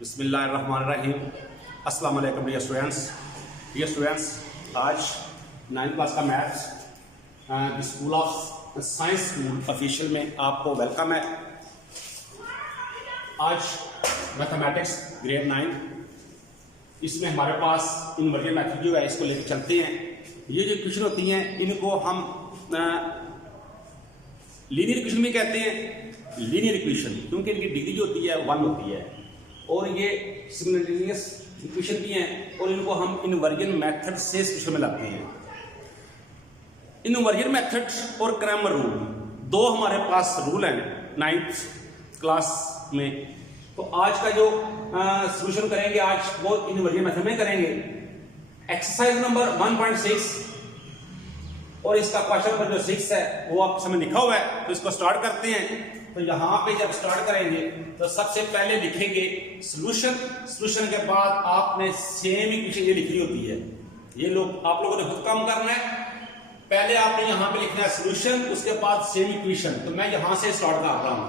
बिस्मिल्लाहिर्रहमानिर्रहीम। अस्सलाम वालेकुम डियर स्टूडेंट्स। आज 9th क्लास का maths school of science school official में आपको वेलकम है। आज मैथमेटिक्स ग्रेड 9, इसमें हमारे पास इन्वर्जन मैथड जो है इसको लेकर चलते हैं। ये जो इक्वेशन होती हैं इनको हम लीनियर इक्वेशन भी कहते हैं। लीनियर इक्वेशन क्योंकि इनकी डिग्री जो होती है 1 होती है, और ये सिमिलटेनियस इक्वेशन भी हैं, और इनको हम इन्वर्जन मेथड से इक्वेशन में लाते हैं। इन्वर्जन मेथड और क्रैमर रूल दो हमारे पास रूल हैं 9th क्लास में। तो आज का जो सॉल्यूशन करेंगे आज वो इन्वर्जन मेथड में करेंगे। एक्सरसाइज नंबर 1.6 और इसका क्वेश्चन नंबर जो 6 है वो आप सामने लिखा हुआ है, तो इसको स्टार्ट करते हैं। तो यहां पे जब स्टार्ट करेंगे तो सबसे पहले लिखेंगे सॉल्यूशन के बाद आपने सेम इक्वेशन ये लिखनी होती है। ये लोग आप लोगों ने खुद काम करना है। पहले आपने यहां पे लिखना है सॉल्यूशन, उसके बाद सेम इक्वेशन। तो मैं यहां से स्टार्ट कर रहा हूं,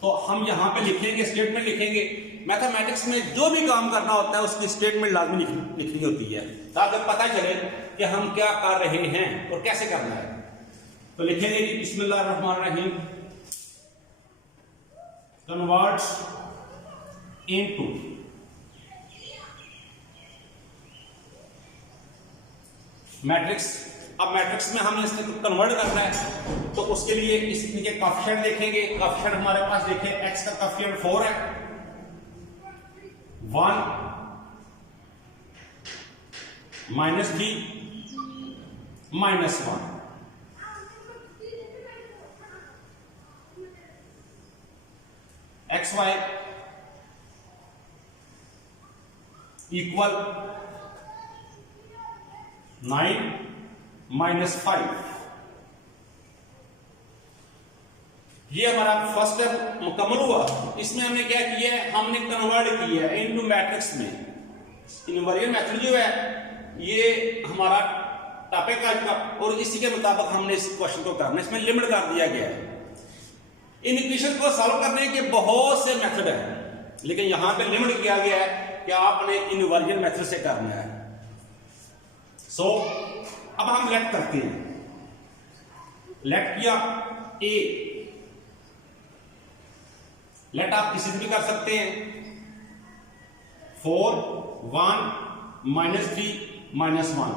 तो हम यहां पे लिखेंगे, स्टेटमेंट लिखेंगे। मैथमेटिक्स में जो भी काम करना होता है उसकी स्टेटमेंट लाजमी लिखनी होती है, ताकि पता चले कि हम क्या कर रहे हैं और कैसे करना है। तो लिखेंगे बिस्मिल्लाहिर्रहमानिर्रहीम, कन्वर्ट इनटू मैट्रिक्स। अब मैट्रिक्स में हमने इसको कन्वर्ट करना है, तो उसके लिए इसके कोएफिशिएंट देखेंगे। कोएफिशिएंट हमारे पास देखें, x का कोएफिशिएंट 4 है, 1 -3 -1। XY equal 9 -5। ये हमारा फर्स्ट स्टेप मुकम्मल हुआ। इसमें हमने क्या किया है, हमने कन्वर्ट किया है इनटू मैट्रिक्स में। इन्वर्जन मेथड जो है ये हमारा टॉपिक का, और इसी के मुताबिक हमने इस क्वेश्चन को करना है। इसमें लिमिट कर दिया गया है। इन इक्वेशन को सॉल्व करने के बहुत से मेथड हैं, लेकिन यहां पे लिमिट किया गया है कि आपने इन्वर्जन मेथड से करना है। सो अब हम लेट करते हैं। लेट किया ए, लेट आप किसी से भी कर सकते हैं। 4 1 -3 -1।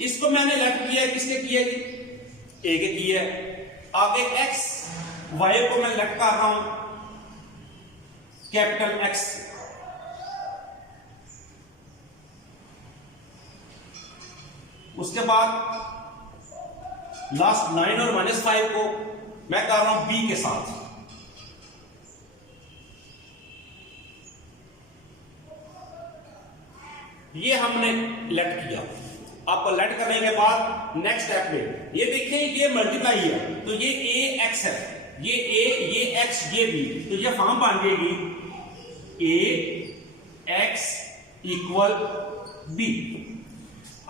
इसको मैंने लेट किया है, किसके किया है? ए के किया है। आगे एक्स वाई को मैं लेट कर रहा हूं कैपिटल एक्स। उसके बाद लास्ट 9 और -5 को मैं कर रहा हूं बी के साथ। ये हमने लेट किया। आपको लेट करने के बाद नेक्स्ट स्टेप में ये देखिए, ये मल्टीप्लाई है, तो ये ए एक्स है, ये ए, ये एक्स, ये बी। तो ये फॉर्म बन जाएगी ए एक्स इक्वल बी।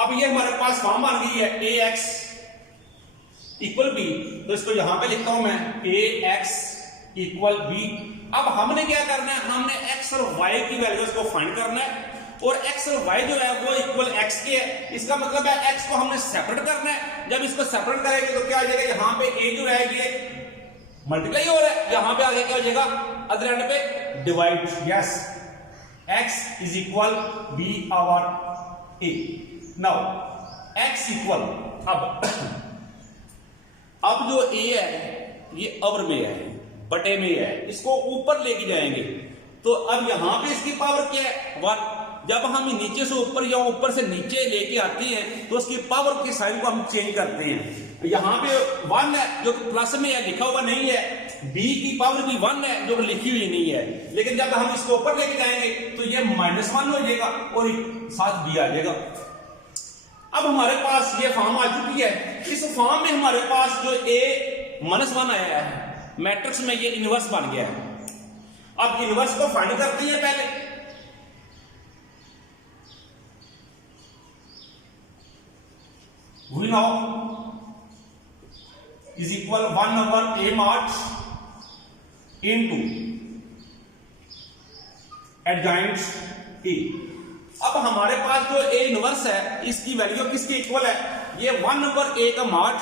अब ये हमारे पास फॉर्म बन गई है ए एक्स इक्वल बी। तो इसको यहां पे लिखता हूं मैं ए एक्स इक्वल बी। अब हमने क्या करना है, हमने एक्स और वाई की वैल्यूज को फाइंड करना है, और x और y जो है वो इक्वल x के है। इसका मतलब है x को हमने सेपरेट करना है। जब इसको सेपरेट करेंगे तो क्या आ जाएगा, यहां पे a जो रहेगी मल्टीप्लाई हो रहा है, यहां पे आगे क्या हो जाएगा, अदर एंड पे divide. Yes, x is equal b over a। Now x equal, अब जो a है ये अवर में है, बटे में है, इसको ऊपर लेके जाएंगे। तो अब यहां पे इसकी पावर क्या है, 1। जब हम नीचे से ऊपर या ऊपर से नीचे लेके आते हैं तो उसकी पावर के साइन को हम चेंज करते हैं। यहां पे 1 है जो प्लस में है, लिखा हुआ नहीं है। b की पावर भी 1 है जो लिखी हुई नहीं है, लेकिन जब हम इसको ऊपर लेके जाएंगे तो ये -1 हो जाएगा और साथ b आ जाएगा। अब हमारे पास ये फॉर्म आ चुकी है। इस फॉर्म में हमारे पास जो a -1 आया है मैट्रिक्स में, ये इनवर्स बन गया है। अब इनवर्स को फाइंड करते हैं पहले। We now is equal 1 over a mod into adjoint A. अब हमारे पास जो ए इनवर्स है इसकी वैल्यू किसके इक्वल है, ये 1 नंबर ए का मॉड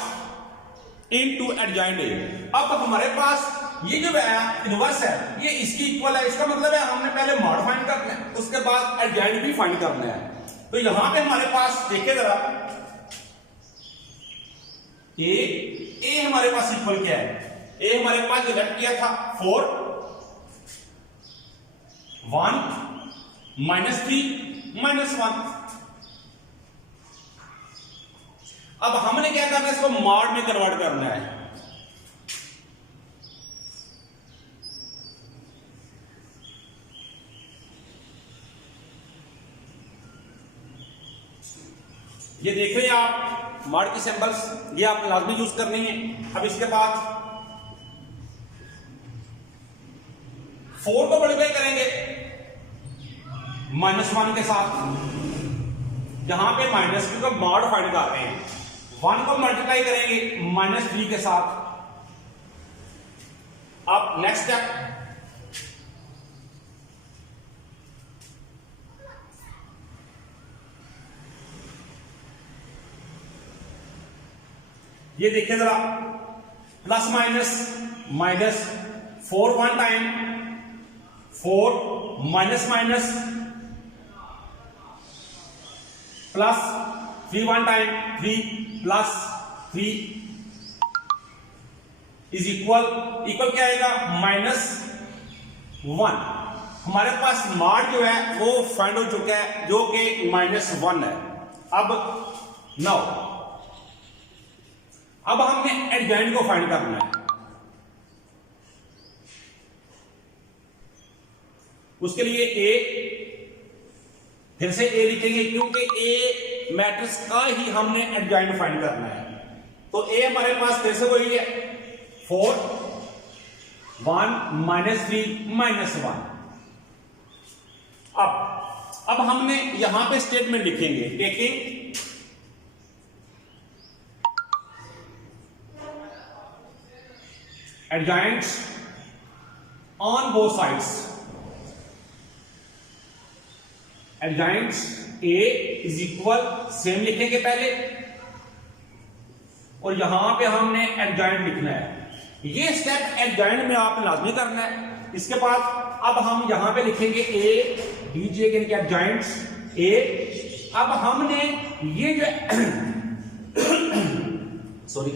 इनटू एडजॉइंट ए। अब हमारे पास ये जो इनवर्स है ये इसकी इक्वल है, इसका मतलब है हमने पहले मॉड फाइंड करना है उसके बाद एडजॉइंट भी फाइंड करना है। तो यहां पे हमारे पास देखिए जरा ए हमारे पास इक्वल क्या है, ए हमारे पास जो लेफ्ट किया था 4 1 -3 -1। अब हमने क्या करना है, इसको मॉड में कन्वर्ट करना है। ये देख रहे हैं आप मॉड की सिंबल्स, ये आप लाजमी यूज करनी है। अब इसके बाद 4 को मल्टीप्लाई करेंगे -1 के साथ, जहां पे माइनस का मॉड फाइंड कर रहे हैं। 1 को मल्टीप्लाई करेंगे -3 के साथ। अब नेक्स्ट स्टेप, ये देखिए जरा plus minus 4 1 time 4 minus plus 3 1 time 3 plus 3 is equal क्या आएगा -1। हमारे पास मॉड जो है वो फाइंड हो चुका है जो कि -1 है। अब हमने एडजॉइंट को फाइंड करना है। उसके लिए ए, फिर से ए लिखेंगे क्योंकि ए मैट्रिक्स का ही हमने एडजॉइंट फाइंड करना है। तो ए हमारे पास फिर से वही है 4 1 -3 -1। अब हमने यहां पे स्टेटमेंट लिखेंगे taking adjoints on both sides। adjoints A is equal same लिखेंगे पहले और यहां पे हमने adjoint लिखना है। ये स्टेप adjoint में आपने लाजमी करना है। इसके बाद अब हम यहां पे लिखेंगे A dj के adjoints A। अब हमने ये जो सॉरी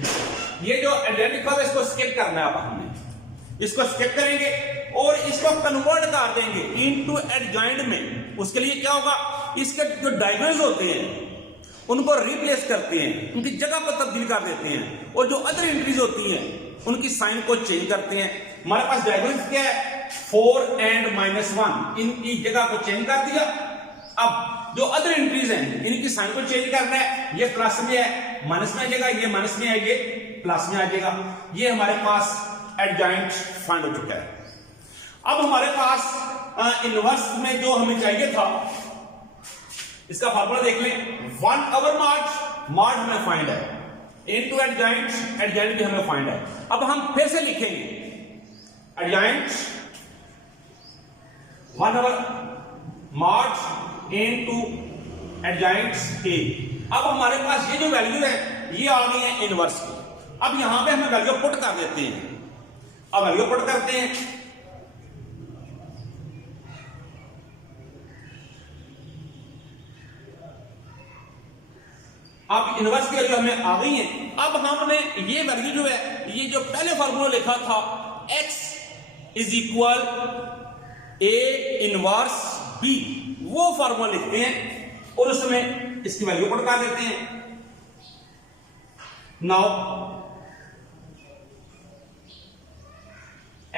ये जो एडजॉइंट लिखा है इसको स्किप करना है। अब हमने इसको स्किप करेंगे और इसको कन्वर्ट कर देंगे इनटू एडजॉइंट में। उसके लिए क्या होगा, इसके जो डायगोनल्स होते हैं उनको रिप्लेस करते हैं, उनकी जगह पर तब्दील कर देते हैं और जो अदर एंट्रीज होती हैं उनकी साइन को चेंज करते हैं। हमारे पास डायगोनल्स क्या है 4 एंड -1, इनकी जगह को चेंज कर दिया। अब जो अदर एंट्रीज हैं इनकी साइन को चेंज करना है। ये प्लस में है माइनस में आ जाएगा, ये माइनस में है ये प्लस में आ जाएगा। ये हमारे पास एडजॉइंट फाइंड हो चुका है। अब हमारे पास इनवर्स में जो हमें चाहिए था इसका फार्मूला देख लें। 1 ओवर मॉड हमें फाइंड है इनटू एडजॉइंट भी हमें फाइंड है। अब हम फिर से लिखेंगे adjoint 1 over mod into adjoint A. अब हमारे पास ये जो वैल्यू है ये आ गई है इनवर्स की। अब यहां पे हमें वैल्यू पुट कर देते हैं। अब वैल्यू पुट करते हैं, अब इनवर्स की वैल्यू हमें आ गई है। अब हमने ये वैल्यू जो है ये जो पहले फार्मूला लिखा था x is equal A inverse B, वो फार्मूला लिखते हैं और उसमें इसकी वैल्यू पुट कर देते हैं। Now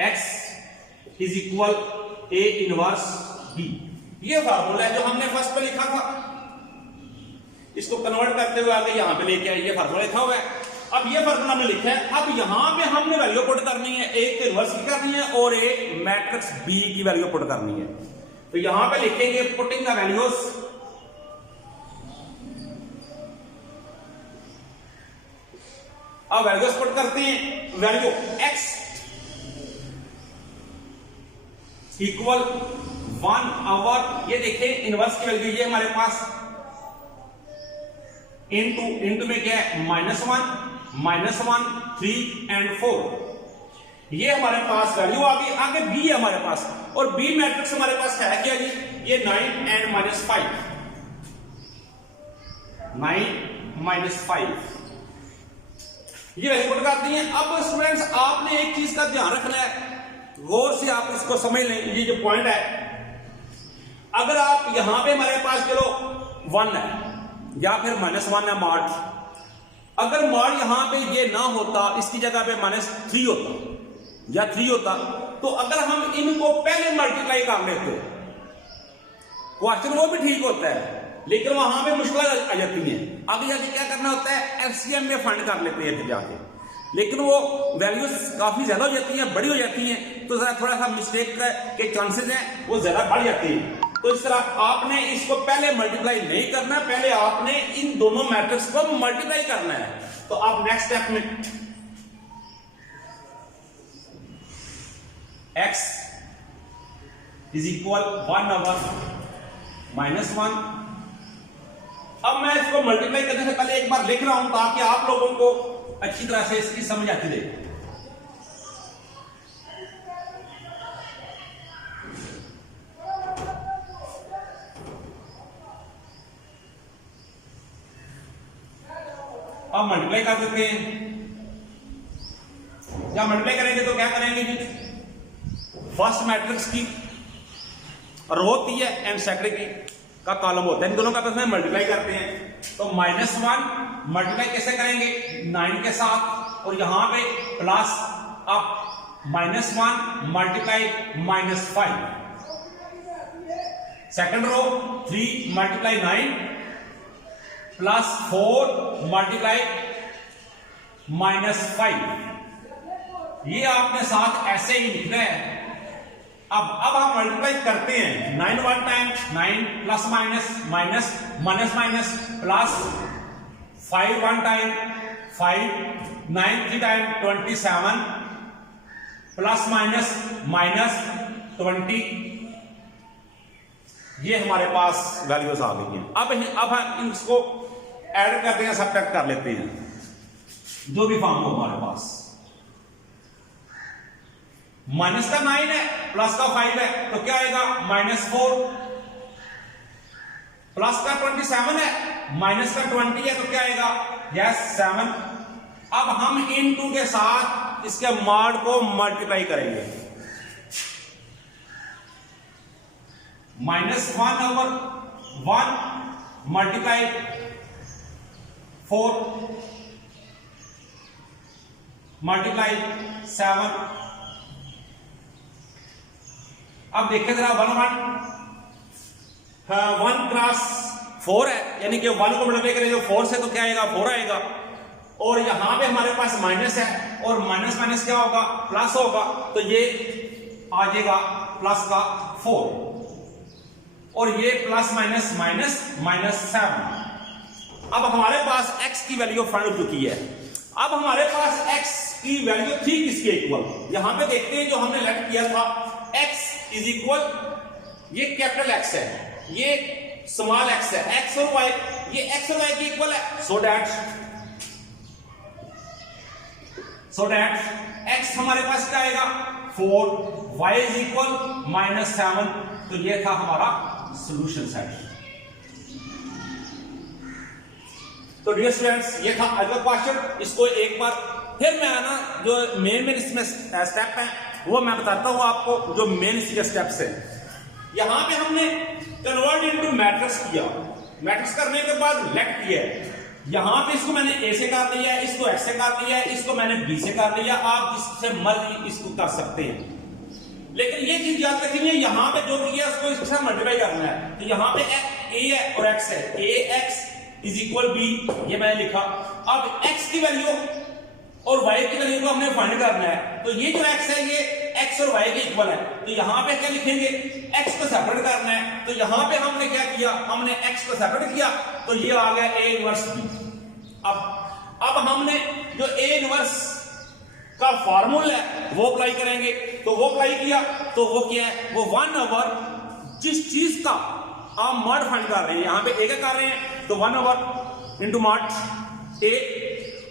x is equal A inverse B, ये फार्मूला है जो हमने फर्स्ट पे लिखा था। इसको कन्वर्ट करते हुए आगे यहां पे लेके आए, ये फार्मूला लिखा हुआ है। अब ये फार्मूला हमने लिखा है। अब यहां पे हमने वैल्यू पुट करनी है, एक के इनवर्स की करनी है और एक मैट्रिक्स बी की वैल्यू पुट करनी है। तो यहां पे लिखेंगे पुटिंग द वैल्यूज। अब वैल्यूज पुट करते हैं। वैल्यू x इक्वल 1/, ये देखिए इनवर्स की वैल्यू ये हमारे पास इनटू में क्या है -1, 3 एंड 4, ये हमारे पास वैल्यू आ गई। आगे बी है हमारे पास, और बी मैट्रिक्स हमारे पास है क्या जी, ये 9 एंड -5, 9 -5, ये वैल्यू पुट करती है। अब स्टूडेंट्स आपने एक चीज का ध्यान रखना है, गौर से आप इसको समझ लें, ये जो पॉइंट है, अगर आप यहां पे हमारे पास चलो 1 है या फिर -1 है मॉड, अगर मॉड यहां पे ये ना होता, इसकी जगह पे -3 होता या 3 होता, तो अगर हम इनको पहले मल्टीप्लाई कर लेते, क्वेश्चन वो भी ठीक होता है, लेकिन वहां पे मुश्किल आ जाती है। आगे जाके क्या करना होता है, एलसीएम में फाइंड कर लेते हैं जाके, लेकिन वो वैल्यूज काफी ज्यादा हो जाती हैं, बड़ी हो जाती हैं, तो थोड़ा सा मिस्टेक के चांसेस हैं वो ज्यादा बढ़ जाते हैं। तो इस तरह आपने इसको पहले मल्टीप्लाई नहीं करना, पहले आपने इन दोनों मैट्रिक्स को मल्टीप्लाई करना है। तो आप नेक्स्ट स्टेप में x इज इक्वल 1/-1, अब मैं इसको मल्टीप्लाई करने से पहले एक बार लिख रहा हूं ताकि आप लोगों को अच्छी तरह से इसकी समझ आती रहे। अब मल्टीप्लाई कर देते हैं, या मल्टीप्लाई करेंगे तो क्या करेंगे जी, फर्स्ट मैट्रिक्स की रो होती है एंड सेकंड की का कॉलम होता है, इन दोनों का तो मल्टीप्लाई करते हैं। तो -1 मल्टीप्लाई कैसे करेंगे, 9 के साथ, और यहां पे प्लस अब -1 multiply -5, second row 3 multiply 9 plus 4 multiply -5, ये आपने साथ ऐसे ही लिखना है। अब हम मल्टीप्लाई करते हैं, 9 1 time 9 plus minus plus 5 1 time 5, 9 3 time 27 plus minus 20, ये हमारे पास वैल्यूज आ गई हैं। अब हम इसको ऐड करते हैं, सब्ट्रैक्ट कर लेते हैं, जो भी फॉर्म हो हमारे पास। माइनस का 9 है, प्लस का 5 है, तो क्या आएगा -4, प्लस का 27 है, माइनस का 20 है, तो क्या आएगा यस 7। अब हम इन 2 के साथ इसके मॉड को मल्टीप्लाई करेंगे, -1/1 मल्टीप्लाई 4 मल्टीप्लाई 7। अब देखिए जरा 1 क्रॉस 4 है, यानी कि 1 को मल्टीप्लाई करेंगे 4 से, तो क्या आएगा 4 आएगा, और यहां पे हमारे पास माइनस है, और माइनस क्या होगा, प्लस होगा, तो ये आ जाएगा प्लस का 4, और ये प्लस माइनस 7। अब हमारे पास x की वैल्यू फाइंड हो चुकी है। अब हमारे पास x की वैल्यू थी किसके इक्वल, यहां पे देखते हैं जो हमने लेट किया था, x इज इक्वल, ये कैपिटल X है, ये स्मॉल x है, x और y, ये x और y के इक्वल है, सो दैट x हमारे पास क्या आएगा 4, y इज इक्वल -7, तो ये था हमारा सॉल्यूशन सेट। तो डियर स्टूडेंट्स, ये था आज का क्वेश्चन। इसको एक बार फिर मैं ना जो मेन इसमें स्टेप है वो मैं बताता हूं आपको, जो मेन इसके स्टेप्स है। यहां पे हमने कन्वर्ट इनटू मैट्रिक्स किया, मैट्रिक्स करने के बाद लेट किया, यहां पे इसको मैंने ए से कर लिया है, इसको एक्स से कर लिया है, इसको मैंने बी से कर लिया, आप जिससे मर्जी इसको कर सकते हैं। लेकिन ये चीज याद रखिए, यहां पे जो किया उसको इससे मल्टीप्लाई करना है, तो यहां पे ए है और एक्स है, ए एक्स इज इक्वल बी, ये मैंने लिखा। अब एक्स की वैल्यू और y की वैल्यू को हमने फाइंड करना है, तो ये जो x है ये x और y के इक्वल है, तो यहां पे क्या लिखेंगे, x को सेपरेट करना है, तो यहां पे हमने क्या किया, हमने x को सेपरेट किया, तो ये आ गया a इनवर्स b। अब हमने जो a इनवर्स का फार्मूला है वो अप्लाई करेंगे, तो वो अप्लाई किया, तो वो क्या है, वो 1/2 जिस चीज का आप मॉड फाइंड कर रहे हैं, यहां पे ए का कर रहे हैं तो 1 इंटू मॉड ए,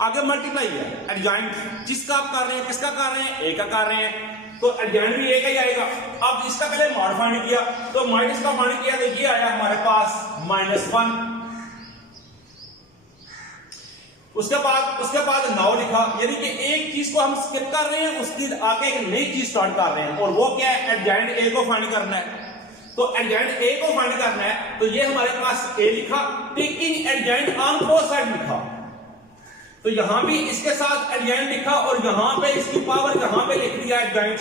आगे मल्टीप्लाई है एडजॉइंट, जिसका आप कर रहे हैं, किसका कर रहे हैं, ए का कर रहे हैं, तो एडजॉइंट भी ए का ही आएगा। अब इसका पहले मॉड फाइंड किया तो माइनस का फाइंड किया तो ये आया हमारे पास -1। उसके बाद नाउ लिखा, यानी कि एक चीज को हम स्किप कर रहे हैं, उसके आगे एक नई चीज स्टार्ट कर रहे हैं, और वो क्या है, एडजॉइंट ए को फाइंड करना है। तो एडजॉइंट ए को फाइंड करना है तो ये हमारे पास ए लिखा, taking adjoint on both side लिखा, तो यहां भी इसके साथ एडजॉइंट लिखा और यहां पे इसकी पावर यहां पे लिख दिया एडजॉइंट।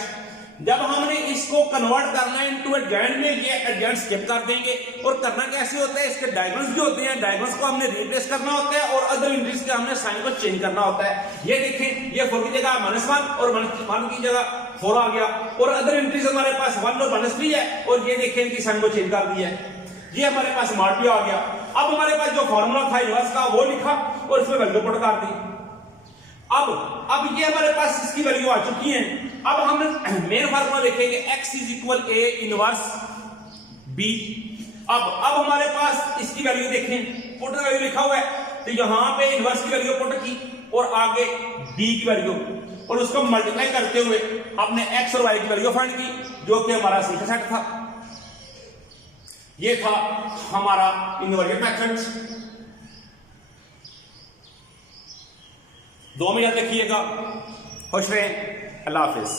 जब हमने इसको कन्वर्ट करना है इनटू एडजॉइंट में, ये एडजॉइंट स्किप कर देंगे। और करना कैसे होता है, इसके डायगोनल्स भी होते हैं, डायगोनल्स को हमने रिप्लेस करना होता है और अदर एंट्रीज के हमने साइन को चेंज करना होता है। ये देखें, ये 4 की जगह -1 और 1 की जगह 4 आ गया, और अदर एंट्रीज हमारे पास 1 और -3 है, और ये देखें इनकी साइन को चेंज कर दिया है, ये हमारे पास मॉड भी आ गया। अब हमारे पास जो फॉर्मूला था इनवर्स का वो लिखा और इसमें वैल्यू पुट कर दी। अब ये हमारे पास इसकी वैल्यू आ चुकी है। अब हम मेन फार्मूला देखेंगे, x = a इनवर्स b। अब हमारे पास इसकी वैल्यू देखें, पुट वैल्यू लिखा हुआ है, तो यहां पे इनवर्स की वैल्यू पुट की और आगे b की वैल्यू, और उसको मल्टीप्लाई करते हुए हमने x और y की वैल्यू फाइंड की, जो कि हमारा सिंपल सेट था। ये था हमारा इनवर्टेड मैथड। 2 में याद रखिएगा। खुश रहें, अल्लाह हाफिज।